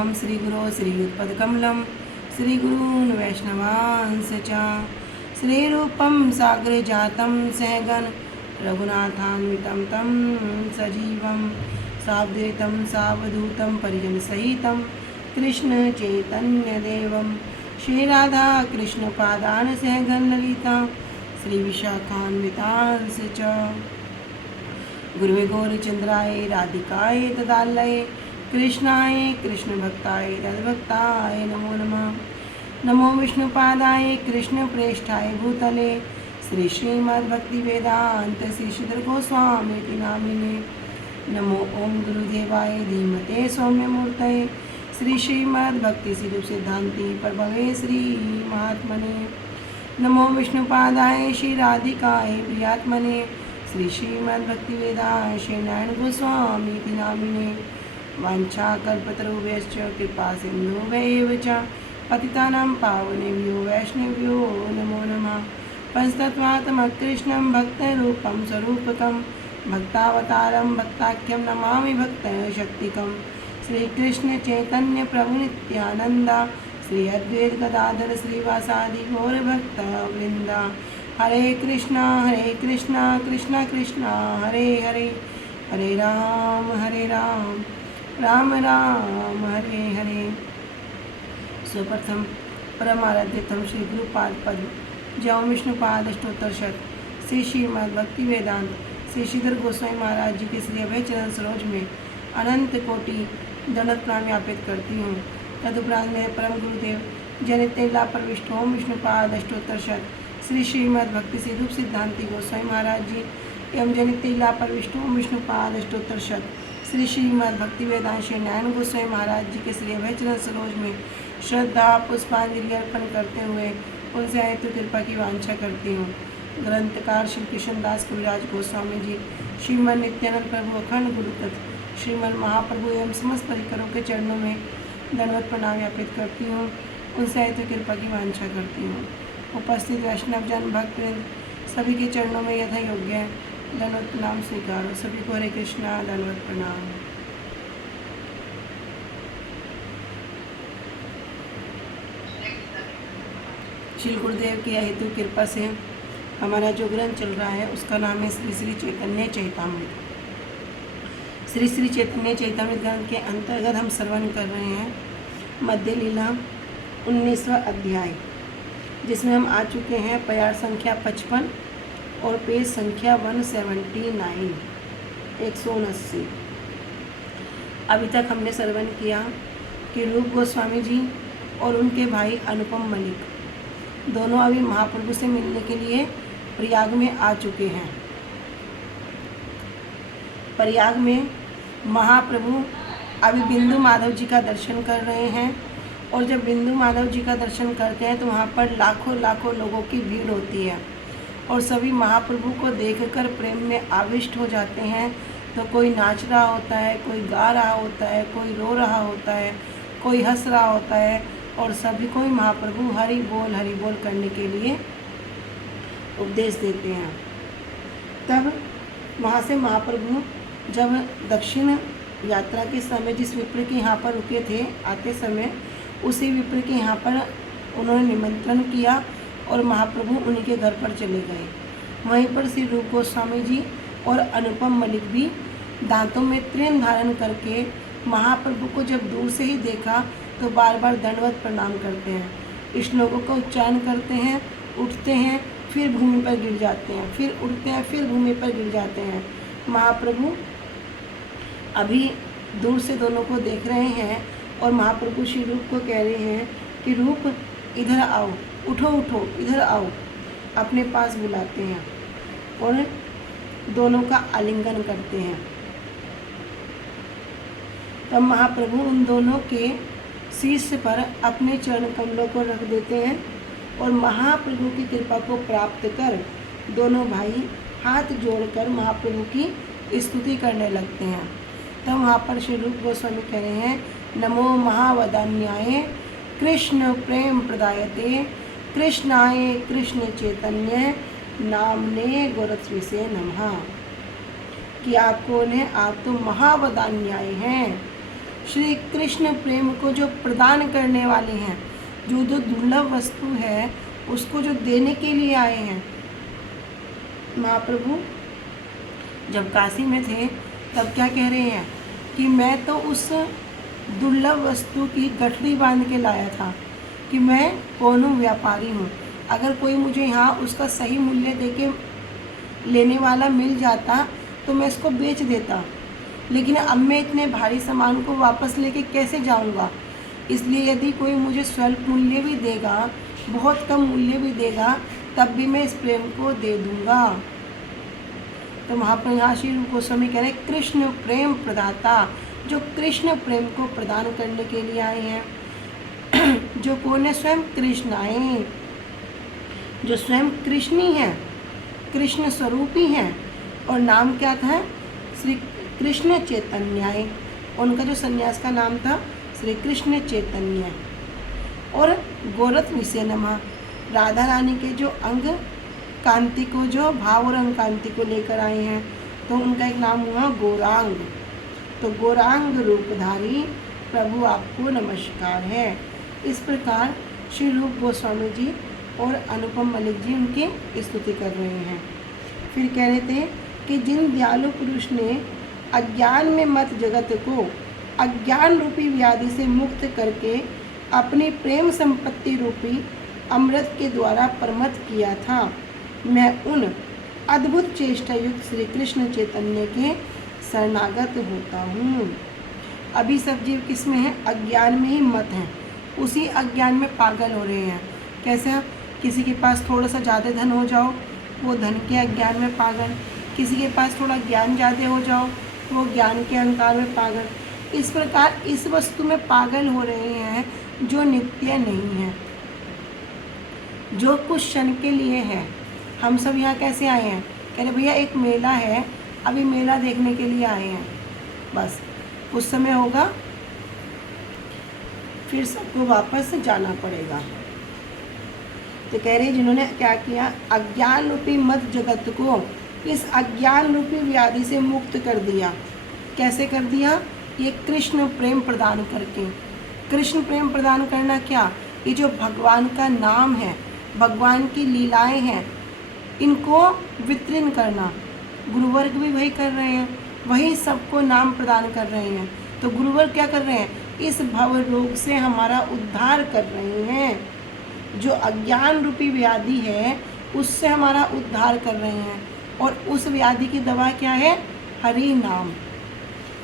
श्रीगुरो श्रीयुत्पदकमलं श्रीगुरून् वैष्णवांश्च च श्रीरूपं साग्रे जातं सहगण रघुनाथान्वितं तं सजीवं सावधूतं सावधूतं परिजनसहितं कृष्णचैतन्यदेवं श्रीराधा कृष्णपादान् सहगण ललिता श्रीविशाखान्वितांश्च च गुरुवे गौरचंद्राय राधिकाय तदालये कृष्णाय कृष्णभक्ताय तद्भक्ताय नमो नमः। नमो विष्णुपादाय कृष्णप्रेष्ठाय भूतले श्री श्रीमद्भक्तिवेदांत श्री श्रीधर गोस्वामी नामिने। नमो ओम गुरुदेवाय धीमते सौम्यमूर्तये श्री श्रीमद्भक्ति सिद्ध सिद्धांति प्रभवे श्री महात्मने। नमो विष्णुपादाय श्री राधिकाय प्रियात्मने श्री श्रीमद्भक्तिवेदांत श्री नारायण गोस्वामी नामिने। वाञ्छाकल्पतरुभ्यश्च कृपासिन्धुभ्यैव च पतितानां पावनेभ्यो वैष्णवेभ्यो नमो नमः। पंचतत्त्वात्मकृष्णं भक्तरूपं स्वरूपकं भक्तावतारं भक्ताख्यं नमामि भक्तशक्तिकं श्रीकृष्णचैतन्य प्रभु नित्यानन्द श्री अद्वैत गदाधर श्रीवासादि गौरभक्तवृन्द। हरे कृष्णा कृष्णा कृष्णा हरे हरे हरे राम राम राम हरे हरे। सर्वप्रथम परमाराध्यतम श्री गुरुपाद पद्म जय विष्णुपाद अष्टोत्तर शत श्री श्रीमद् भक्ति वेदांत श्री श्रीधर गोस्वामी महाराज जी के श्री अभय चरण सरोज में अनंत कोटि दंडवत प्रणाम ज्ञापित करती हूँ। तदुपरांत मेरे परम गुरुदेव जनितेला प्रविष्ट ओम विष्णुपाद अष्टोत्तर शत श्री श्रीमद् भक्ति सिद्ध सिद्धांति गोस्वामी महाराज जी एवं जनितेला प्रविष्ट ओम विष्णुपाद अष्टोत्तर शत श्री श्रीमद् भक्ति वेदांत श्री नारायण गोस्वामी महाराज जी के श्री अभय चरण सरोज में श्रद्धा पुष्पांजलि अर्पण करते हुए उनसे हेतु कृपा की वांछा करती हूँ। ग्रंथकार श्री कृष्णदास कविराज गोस्वामी जी, श्रीमद नित्यानंद प्रभु अखंड गुरुतत्व श्रीमद महाप्रभु एवं समस्त परिकरों के चरणों में दंडवत प्रणाम ज्ञापित करती हूँ। उनसे हेतु कृपा की वांछा करती हूँ। उपस्थित वैष्णव जन भक्त सभी के चरणों में यथा योग्य है दंडवत प्रणाम स्वीकारो। सभी को हरे कृष्णा दंडवत प्रणाम। श्री गुरुदेव की हेतु कृपा से हमारा जो ग्रंथ चल रहा है उसका नाम है श्री श्री चैतन्य चैतामृत। श्री श्री चैतन्य चैतामृत ग्रंथ के अंतर्गत हम श्रवण कर रहे हैं मध्य लीला 19वां अध्याय, जिसमें हम आ चुके हैं प्यार संख्या 55 और पेज संख्या 179 179। अभी तक हमने श्रवण किया कि रूप गोस्वामी जी और उनके भाई अनुपम मलिक दोनों अभी महाप्रभु से मिलने के लिए प्रयाग में आ चुके हैं। प्रयाग में महाप्रभु अभी बिंदु माधव जी का दर्शन कर रहे हैं और जब बिंदु माधव जी का दर्शन करते हैं तो वहाँ पर लाखों लाखों लोगों की भीड़ होती है और सभी महाप्रभु को देखकर प्रेम में आविष्ट हो जाते हैं। तो कोई नाच रहा होता है, कोई गा रहा होता है, कोई रो रहा होता है, कोई हंस रहा होता है और सभी को महाप्रभु हरि बोल करने के लिए उपदेश देते हैं। तब वहाँ से महाप्रभु जब दक्षिण यात्रा के समय जिस विप्र के यहाँ पर रुके थे आते समय, उसी विप्र के यहाँ पर उन्होंने निमंत्रण किया और महाप्रभु उन्हीं के घर पर चले गए। वहीं पर श्री रूप गोस्वामी जी और अनुपम मलिक भी दांतों में तृण धारण करके महाप्रभु को जब दूर से ही देखा तो बार बार दंडवत प्रणाम करते हैं। श्लोकों का उच्चारण करते हैं, उठते हैं, फिर भूमि पर गिर जाते हैं, फिर उठते हैं, फिर भूमि पर गिर जाते हैं। महाप्रभु अभी दूर से दोनों को देख रहे हैं और महाप्रभु श्री रूप को कह रहे हैं कि रूप इधर आओ, उठो उठो इधर आओ, अपने पास बुलाते हैं और दोनों का आलिंगन करते हैं। तब महाप्रभु उन दोनों के शीर्ष पर अपने चरण कमलों को रख देते हैं और महाप्रभु की कृपा को प्राप्त कर दोनों भाई हाथ जोड़कर महाप्रभु की स्तुति करने लगते हैं। तब वहाँ पर श्री रूप गोस्वामी कह रहे हैं, नमो महावदान्याय कृष्ण प्रेम प्रदायते कृष्णाय कृष्ण चैतन्य नामने गोरस्वी से नमः। कि आप तो महावदान्याय हैं, श्री कृष्ण प्रेम को जो प्रदान करने वाले हैं, जो दुर्लभ वस्तु है उसको जो देने के लिए आए हैं। महाप्रभु जब काशी में थे तब क्या कह रहे हैं कि मैं तो उस दुर्लभ वस्तु की गठरी बांध के लाया था कि मैं कौन हूँ, व्यापारी हूँ। अगर कोई मुझे यहाँ उसका सही मूल्य देके लेने वाला मिल जाता तो मैं इसको बेच देता, लेकिन अब मैं इतने भारी सामान को वापस लेके कैसे जाऊँगा। इसलिए यदि कोई मुझे स्वल्प मूल्य भी देगा, बहुत कम मूल्य भी देगा, तब भी मैं इस प्रेम को दे दूँगा। तो महाप्रभु यहाँ श्री रूप गोस्वामी कह रहे हैं कृष्ण प्रेम प्रदाता, जो कृष्ण प्रेम को प्रदान करने के लिए आए हैं। जो कौन है? स्वयं कृष्ण आए, जो स्वयं कृष्ण ही हैं, कृष्ण स्वरूप ही हैं। और नाम क्या था? श्री कृष्ण चैतन्य। उनका जो सन्यास का नाम था श्री कृष्ण चैतन्य। और गोरख विषय नमः, राधा रानी के जो अंग कांति को, जो भाव और अंग कांति को लेकर आए हैं, तो उनका एक नाम हुआ गौरांग। तो गौरांग रूपधारी प्रभु आपको नमस्कार है। इस प्रकार श्री रूप गोस्वामी जी और अनुपम मलिक जी उनकी स्तुति कर रहे हैं। फिर कह रहे थे कि जिन दयालु पुरुष ने अज्ञान में मत जगत को अज्ञान रूपी व्याधि से मुक्त करके अपनी प्रेम संपत्ति रूपी अमृत के द्वारा परमत किया था, मैं उन अद्भुत चेष्टा युक्त श्री कृष्ण चैतन्य के शरणागत होता हूँ। अभी सब जीव किस में है? अज्ञान में ही मत हैं, उसी अज्ञान में पागल हो रहे हैं। कैसे? किसी के पास थोड़ा सा ज़्यादा धन हो जाओ, वो धन के अज्ञान में पागल। किसी के पास थोड़ा ज्ञान ज़्यादा हो जाओ, वो ज्ञान के अहंकार में पागल। इस प्रकार इस वस्तु में पागल हो रहे हैं जो नित्य नहीं है, जो कुछ क्षण के लिए है। हम सब यहाँ कैसे आए हैं? कह रहे भैया एक मेला है, अभी मेला देखने के लिए आए हैं, बस कुछ समय होगा फिर सबको वापस जाना पड़ेगा। तो कह रहे जिन्होंने क्या किया, अज्ञान रूपी मत जगत को इस अज्ञान रूपी व्याधि से मुक्त कर दिया। कैसे कर दिया? ये कृष्ण प्रेम प्रदान करके। कृष्ण प्रेम प्रदान करना क्या? ये जो भगवान का नाम है, भगवान की लीलाएं हैं, इनको वितरण करना। गुरुवर्ग भी वही कर रहे हैं, वही सबको नाम प्रदान कर रहे हैं। तो गुरुवर्ग क्या कर रहे हैं? इस भव रोग से हमारा उद्धार कर रहे हैं। जो अज्ञान रूपी व्याधि है उससे हमारा उद्धार कर रहे हैं। और उस व्याधि की दवा क्या है? हरि नाम।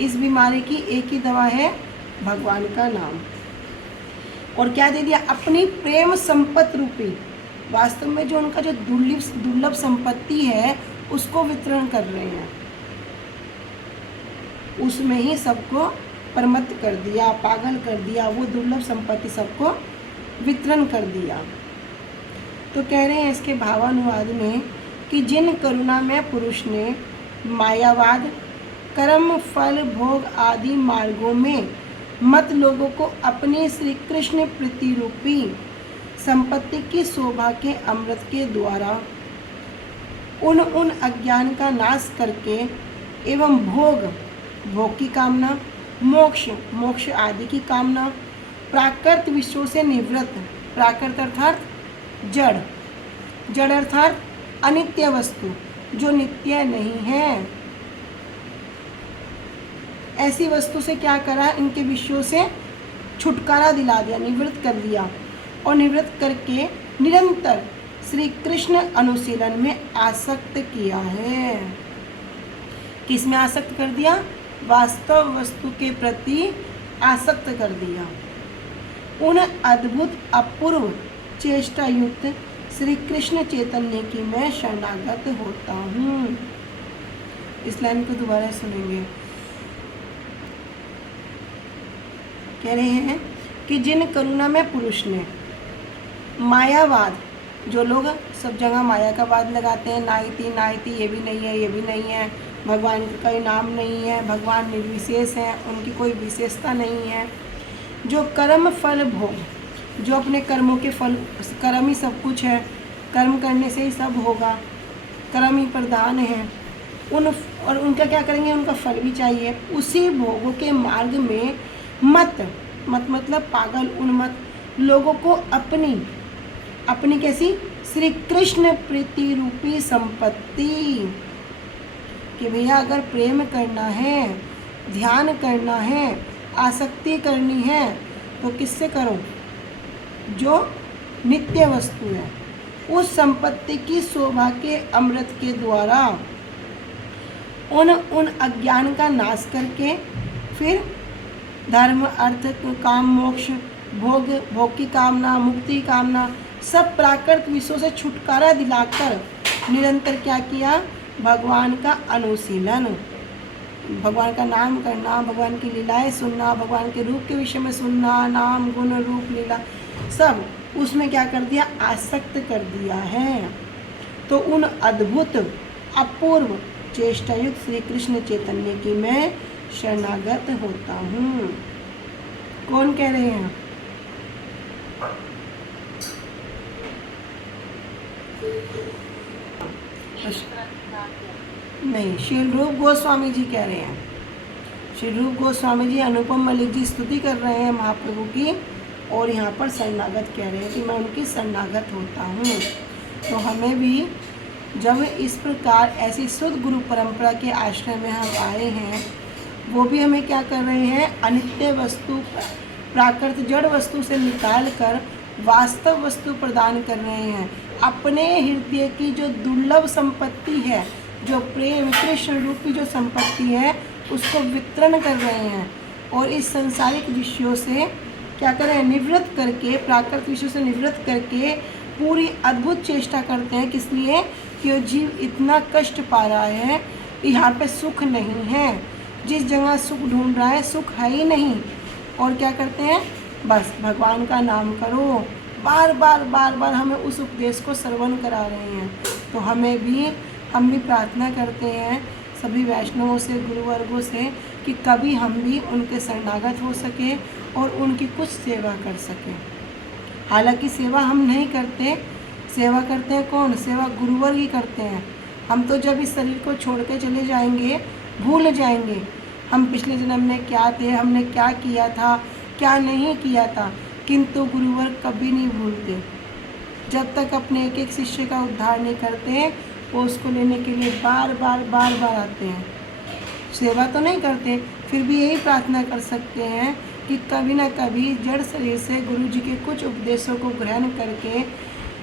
इस बीमारी की एक ही दवा है, भगवान का नाम। और क्या दे दिया? अपनी प्रेम संपत्ति रूपी, वास्तव में जो उनका जो दुर्लभ संपत्ति है उसको वितरण कर रहे हैं। उसमें ही सबको परमत कर दिया, पागल कर दिया, वो दुर्लभ संपत्ति सबको वितरण कर दिया। तो कह रहे हैं इसके भावानुवाद में कि जिन करुणामय पुरुष ने मायावाद, कर्म, फल, भोग आदि मार्गों में मत लोगों को अपनी श्री कृष्ण प्रीति रूपी संपत्ति की शोभा के अमृत के द्वारा उन अज्ञान का नाश करके एवं भोग की कामना, मोक्ष आदि की कामना, प्राकृत विषयों से निवृत्त, प्राकृत अर्थात जड़ अर्थात अनित्य वस्तु जो नित्य नहीं है, ऐसी वस्तु से क्या करा? इनके विषयों से छुटकारा दिला दिया, निवृत्त कर दिया। और निवृत्त करके निरंतर श्री कृष्ण अनुशीलन में आसक्त किया है। किस में आसक्त कर दिया? वास्तव वस्तु के प्रति आसक्त कर दिया। उन अद्भुत अपूर्व चेष्टा युक्त श्री कृष्ण चैतन्य की मैं शरणागत होता हूँ। इस लाइन को दोबारा सुनेंगे। कह रहे हैं कि जिन करुणा में पुरुष ने मायावाद, जो लोग सब जगह माया का वाद लगाते हैं, नाइति ये भी नहीं है, ये भी नहीं है, भगवान का कोई नाम नहीं है, भगवान निर्विशेष हैं, उनकी कोई विशेषता नहीं है। जो कर्म, फल, भोग, जो अपने कर्मों के फल, कर्म ही सब कुछ है, कर्म करने से ही सब होगा, कर्म ही प्रधान है, और उनका क्या करेंगे? उनका फल भी चाहिए। उसी भोगों के मार्ग में मत मत मतलब पागल उन्मत्त लोगों को अपनी कैसी श्री कृष्ण प्रीति रूपी संपत्ति कि भैया अगर प्रेम करना है, ध्यान करना है, आसक्ति करनी है तो किससे करो? जो नित्य वस्तु है, उस संपत्ति की शोभा के अमृत के द्वारा उन अज्ञान का नाश करके फिर धर्म, अर्थ, काम, मोक्ष, भोग की कामना, मुक्ति कामना, सब प्राकृत विषयों से छुटकारा दिलाकर निरंतर क्या किया? भगवान का अनुशीलन, भगवान का नाम करना, भगवान की लीलाएं सुनना, भगवान के रूप के विषय में सुनना, नाम, गुण, रूप, लीला, सब उसमें क्या कर दिया? आसक्त कर दिया है। तो उन अद्भुत अपूर्व चेष्टायुक्त श्री कृष्ण चैतन्य की मैं शरणागत होता हूँ। कौन कह रहे हैं? नहीं, श्री रूप गोस्वामी जी कह रहे हैं। श्री रूप गोस्वामी जी अनुपम मलिक जी स्तुति कर रहे हैं महाप्रभु की, और यहाँ पर शरणागत कह रहे हैं कि मैं उनकी शरणागत होता हूँ। तो हमें भी जब इस प्रकार ऐसी शुद्ध गुरु परंपरा के आश्रय में हम आए हैं, वो भी हमें क्या कर रहे हैं? अनित्य वस्तु, प्राकृत जड़ वस्तु से निकाल कर वास्तव वस्तु प्रदान कर रहे हैं। अपने हृदय की जो दुर्लभ संपत्ति है, जो प्रेम कृष्ण रूपी जो संपत्ति है, उसको वितरण कर रहे हैं। और इस सांसारिक विषयों से क्या कर रहे हैं? निवृत्त करके, प्राकृत विषयों से निवृत्त करके पूरी अद्भुत चेष्टा करते हैं। किस लिए? कि जीव इतना कष्ट पा रहा है, यहाँ पे सुख नहीं है, जिस जगह सुख ढूंढ रहा है सुख है ही नहीं। और क्या करते हैं? बस भगवान का नाम करो, बार बार हमें उस उपदेश को श्रवण करा रहे हैं। तो हम भी प्रार्थना करते हैं सभी वैष्णवों से, गुरुवर्गों से, कि कभी हम भी उनके शरणागत हो सके और उनकी कुछ सेवा कर सकें। हालांकि सेवा हम नहीं करते, सेवा करते हैं कौन? सेवा गुरुवर्ग ही करते हैं। हम तो जब इस शरीर को छोड़ के चले जाएंगे भूल जाएंगे हम पिछले जन्म में क्या थे, हमने क्या किया था, क्या नहीं किया था। किंतु गुरुवर्ग कभी नहीं भूलते। जब तक अपने एक एक शिष्य का उद्धार नहीं करते, वो उसको लेने के लिए बार बार आते हैं। सेवा तो नहीं करते, फिर भी यही प्रार्थना कर सकते हैं कि कभी ना कभी जड़ शरीर से गुरु जी के कुछ उपदेशों को ग्रहण करके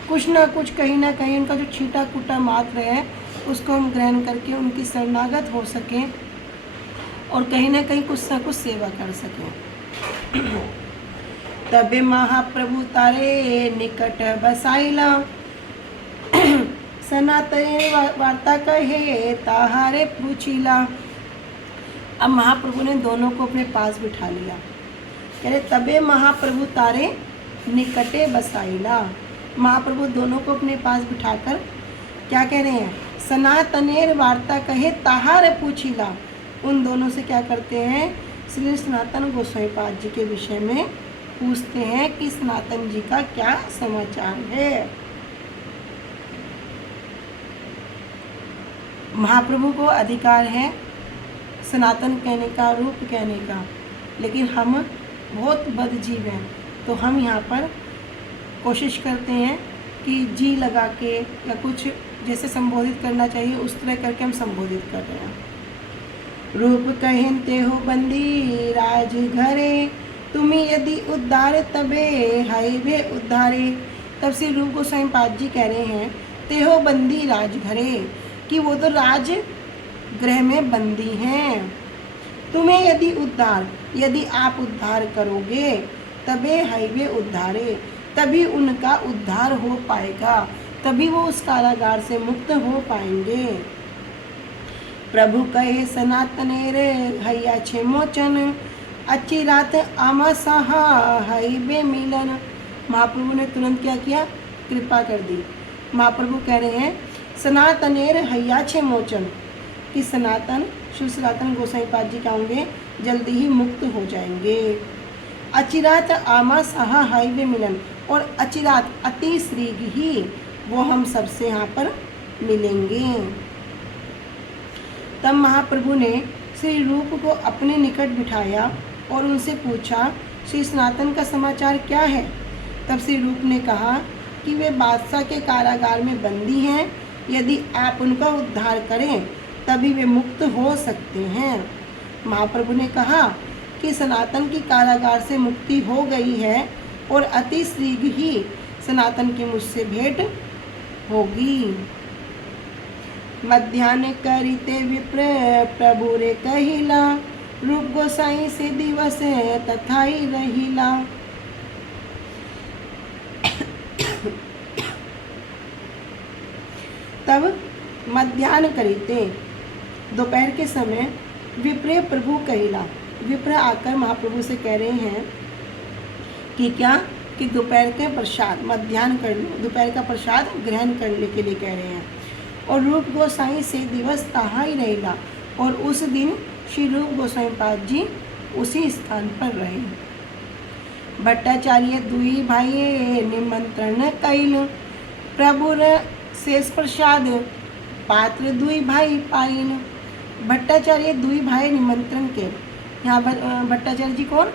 कुछ ना कुछ, कहीं ना कहीं उनका जो छीटा कूटा मात्र है उसको हम ग्रहण करके उनकी शरणागत हो सकें और कहीं ना कहीं कुछ ना कुछ सेवा कर सकें। तबे महाप्रभु तारे निकट बसाइला, सनातन वार्ता कहे ताहारे पूछिला। अब महाप्रभु ने दोनों को अपने पास बिठा लिया। कह रहे तबे महाप्रभु तारे निकटे बसाइला। महाप्रभु दोनों को अपने पास बिठाकर क्या कह रहे हैं? सनातनेर वार्ता कहे ताहारे पूछिला। उन दोनों से क्या करते हैं? श्री सनातन गोस्वामी पाद जी के विषय में पूछते हैं कि सनातन जी का क्या समाचार है। महाप्रभु को अधिकार है सनातन कहने का, रूप कहने का, लेकिन हम बहुत बदजीव हैं। तो हम यहाँ पर कोशिश करते हैं कि जी लगा के या कुछ जैसे संबोधित करना चाहिए उस तरह करके हम संबोधित कर रहे हैं। रूप कहते हो बंदी राज घरे, तुम्हें यदि उद्धार तबे हाईवे उद्धारे। तब श्री रूप गोस्वामी पाद जी कह रहे हैं ते हो बंदी राज घरे, कि वो तो राज गृह में बंदी हैं। तुम्हें यदि आप उद्धार करोगे तबे हाईवे उद्धारे, तभी उनका उद्धार हो पाएगा, तभी वो उस कारागार से मुक्त हो पाएंगे। प्रभु कहे सनातने रे हैया छे मोचन, अच्छी रात आमा सहा हाईवे मिलन। महाप्रभु ने तुरंत क्या किया? कृपा कर दी। महाप्रभु कह रहे हैं सनातनेर हैया छे मोचन, कि सनातन श्री सनातन गोसाई पाद जी क्या होंगे? जल्दी ही मुक्त हो जाएंगे। अचिरात आमा सहा हाईवे मिलन, और अचिरात अति शीघ्र ही वो हम सबसे यहाँ पर मिलेंगे। तब महाप्रभु ने श्री रूप को अपने निकट बिठाया और उनसे पूछा, श्री सनातन का समाचार क्या है? तब श्री रूप ने कहा कि वे बादशाह के कारागार में बंदी हैं। यदि आप उनका उद्धार करें तभी वे मुक्त हो सकते हैं। महाप्रभु ने कहा कि सनातन की कारागार से मुक्ति हो गई है और अति शीघ्र ही सनातन की मुझसे भेंट होगी। मध्याह्न करिते विप्र प्रभु रे कहिला, रूप गोसाई से दिवस तथा ही रहिला। तब मध्याह्न करिते, दोपहर के समय, विप्र प्रभु कहिला, विप्र आकर महाप्रभु से कह रहे हैं कि क्या, कि दोपहर के प्रसाद मध्याह्न कर लो, दोपहर का प्रसाद ग्रहण करने के लिए कह रहे हैं। और रूप गोसाई से दिवस तहा ही रहेगा, और उस दिन श्री रूप गोसाई पाद जी उसी स्थान पर रहे। भट्टाचार्य दुई भाई निमंत्रण कैल, प्रभु शेष प्रसाद पात्र दुई भाई पाइन। भट्टाचार्य दुई भाई निमंत्रण के, यहाँ भट्टाचार्य जी कौन?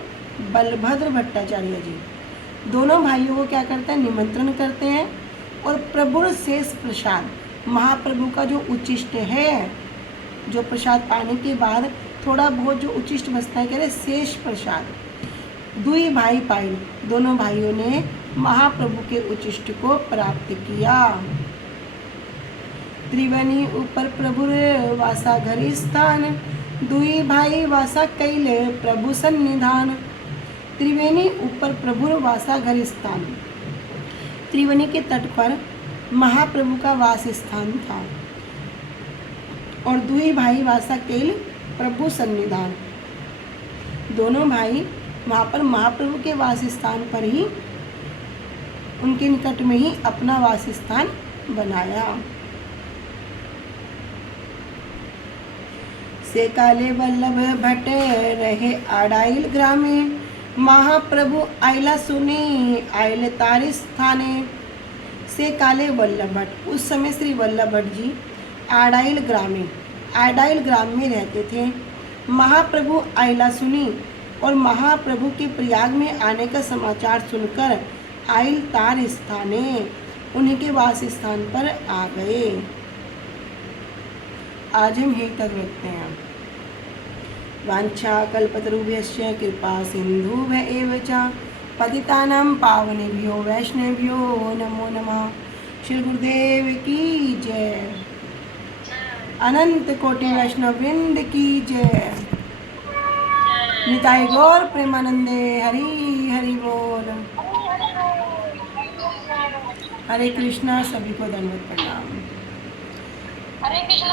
बलभद्र भट्टाचार्य जी। दोनों भाइयों को क्या करते हैं? निमंत्रण करते हैं। और प्रभु शेष प्रसाद, महाप्रभु का जो उच्चिष्ट है, जो प्रसाद पाने के बाद थोड़ा बहुत जो उच्चिष्ट बचता है, कह रहे शेष प्रसाद, दुई भाई पाइन, दोनों भाइयों ने महाप्रभु के उच्चिष्ट को प्राप्त किया। त्रिवेणी ऊपर प्रभु वासा घर स्थान, दुई भाई वासा कैले प्रभु सन्निधान। त्रिवेणी ऊपर प्रभु वासा घर स्थान, त्रिवेणी के तट पर महाप्रभु का वास स्थान था। और दुई भाई वासा कैल प्रभु सन्निधान, दोनों भाई वहाँ पर महाप्रभु के वास स्थान पर ही, उनके निकट में ही अपना वास स्थान बनाया। से काले वल्लभ भट्ट रहे आड़ाइल ग्रामे, महाप्रभु आइला सुनी आइल तारी स्थाने। से काले वल्लभ भट्ट, उस समय श्री वल्लभ भट्ट जी आड़ाइल ग्राम में रहते थे। महाप्रभु आइला सुनी, और महाप्रभु के प्रयाग में आने का समाचार सुनकर आइल तार स्थाने, उन्हीं के वास स्थान पर आ गए। आज हम यहीं तक रखते हैं। वांछा कल्पतरुभ्यश्च कृपा सिन्धुभ्य एव च पतितानां पावनेभ्यो वैष्णवेभ्यो नमो नमः। श्री गुरुदेव की जय। अनंत कोटि वैष्णव वृंद की जय। निताई गौर प्रेमानंदे हरि हरि बोल। हरे कृष्णा, सभी को दंडवत प्रणाम। हरे कृष्णा।